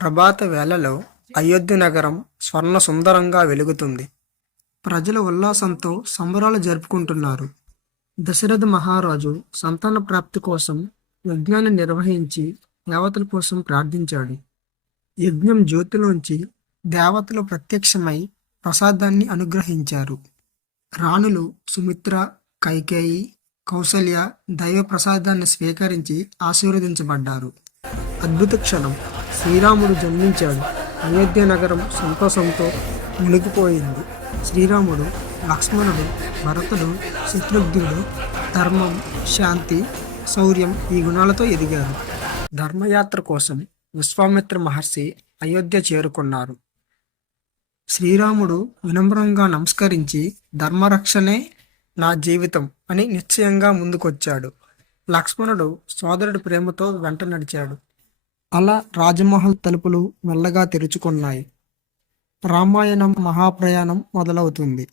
ప్రభాత వేళలో అయోధ్య నగరం స్వర్ణ సుందరంగా వెలుగుతుంది. ప్రజలు ఉల్లాసంతో సంబరాలు జరుపుకుంటున్నారు. దశరథ మహారాజు సంతాన ప్రాప్తి కోసం యజ్ఞాన్ని నిర్వహించి దేవతల కోసం ప్రార్థించాడు. యజ్ఞం జ్యోతిలోంచి దేవతలు ప్రత్యక్షమై ప్రసాదాన్ని అనుగ్రహించారు. రాణులు సుమిత్ర, కైకేయి, కౌసల్య దైవ ప్రసాదాన్ని స్వీకరించి ఆశీర్వదించబడ్డారు. అద్భుత క్షణం, శ్రీరాముడు జన్మించాడు. అయోధ్య నగరం సంతోషంతో మునిగిపోయింది. శ్రీరాముడు, లక్ష్మణుడు, భరతుడు, శత్రుఘ్నుడు ధర్మం, శాంతి, శౌర్యం ఈ గుణాలతో ఎదిగారు. ధర్మయాత్ర కోసం విశ్వామిత్ర మహర్షి అయోధ్య చేరుకున్నారు. శ్రీరాముడు వినమ్రంగా నమస్కరించి ధర్మరక్షణే నా జీవితం అని నిశ్చయంగా ముందుకొచ్చాడు. లక్ష్మణుడు సోదరుడి ప్రేమతో వెంట నడిచాడు. అలా రాజమహల్ తలుపులు మెల్లగా తెరుచుకున్నాయి. రామాయణం మహాప్రయాణం మొదలవుతుంది.